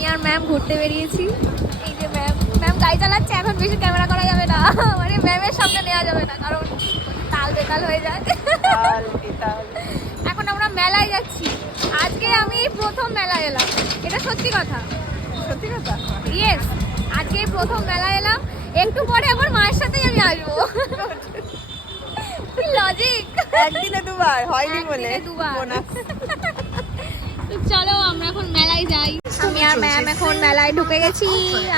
আমি আর ম্যাম ঘুরতে বেরিয়েছি। এই যে ম্যাম ম্যাম গাড়ি চালাচ্ছে, এখন বেশি ক্যামেরা করা যাবে না, মানে ম্যামের সামনে নেওয়া যাবে না, কারণ তাল বেতাল হয়ে যায়। এখন আমরা মেলায় যাচ্ছি। আজকে আমি প্রথম মেলায় এলাম, এটা সত্যি কথা। সত্যি কথা? ইয়েস, আজকে প্রথম মেলায় এলাম। একটু পরে আবার মায়ের সাথেই আমি আসবো। লজিক। একদিনে দুবার হয়নি বলে দুবার। চলো আমরা এখন মেলায় যাই। আমি আর ম্যাম এখন মেলায় ঢুকে গেছি,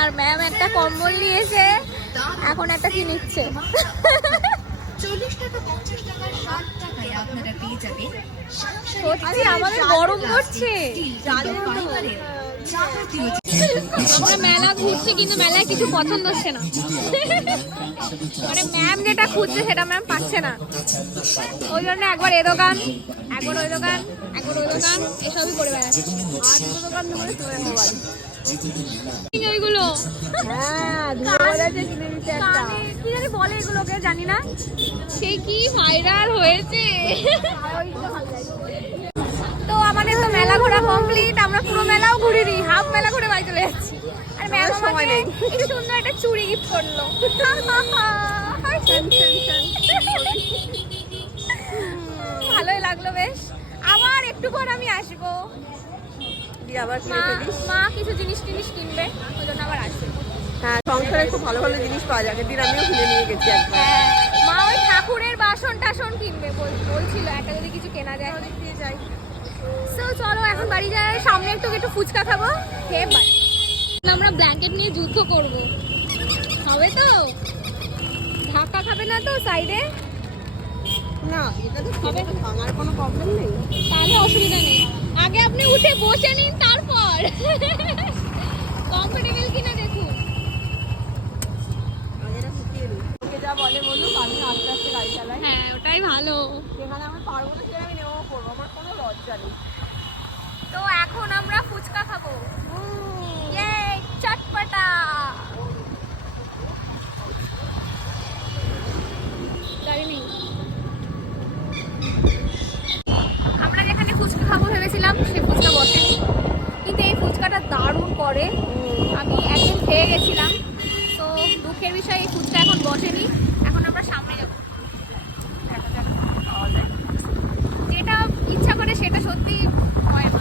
আর ম্যাম একটা কম্বল নিয়েছে, এখন একটা কি নিচ্ছে। 40 টাকা 50 টাকা 60 টাকায় আপনারা পেয়ে যাবেন সত্যি আমাদের গরম করছে। আমরা মেলা ঘুরছি কিন্তু মেলায় কিছু পছন্দ হচ্ছে না, মানে ম্যাম যেটা খুঁজছে সেটা ম্যাম পাচ্ছে না। ওই জন্য একবার এ দোকান, একবার ওই দোকান, একবার ওই দোকান, এসবই করে বেড়াচ্ছে। ওইগুলো কি জানি বলে এগুলোকে, জানি না, সেই কি ভাইরাল হয়েছে। তো আমাদের তো মেলা ঘোরা কমপ্লিট, আমরা পুরো মেলাও ঘুরিনি, হাফ মেলা ঘুরে বাড়ি চলে যাচ্ছি। আর ম্যাম সময় নেই। এই সুন্দর একটা চুড়ি গিফট করলো। ভালোই লাগলো বেশ। আবার একটু পর আমি আসবো, দিয়ে আবার কিনে ফেলিস। মা কিছু জিনিস কিনবে, ওই জন্য আবার আসবে। হ্যাঁ, সংসারে খুব ভালো ভালো জিনিস পাওয়া যায়, আগের দিন আমিও কিনে নিয়ে গেছি একবার। হ্যাঁ, মা ওই ঠাকুরের বাসন টাসন কিনবে বলছিল, একটা যদি কিছু কেনা যায় দিয়ে যাই। সো চলো এখন বাড়ি যাই, সামনে একটু ফুচকা খাবো, খেয়ে বাড়ি। আমরা ব্ল্যাঙ্কেট নিয়ে যুদ্ধ করব, হবে তো? ধাক্কা খাবে না তো সাইডে? না, এটা তো হবে, আমার কোনো প্রবলেম নেই। তাহলে অসুবিধা নেই, আগে আপনি উঠে বসে নিন, তারপর কমফোর্টেবল কিনা দেখুন। ওকে যা বলে বলুক, আমি আস্তে আস্তে গাড়ি চালাই। হ্যাঁ, ওটাই ভালো। যেখানে আমি পারবো না সেখানে আমি নেমে পড়বো, আমার কোনো লজ্জা নেই। তো এখন আমরা ফুচকা খাবো, ইয়ে চটপটা। গাড়ি নেই। আমরা যেখানে ফুচকা খাবো ভেবেছিলাম সে ফুচকা বসেনি, কিন্তু এই ফুচকাটা দারুণ করে। আমি একদিন খেয়ে গেছিলাম, তো দুঃখের বিষয় এই ফুচকা এখন বসেনি। এখন আমরা সামনে যাবো, যেটা ইচ্ছা করে সেটা সত্যি হয় না।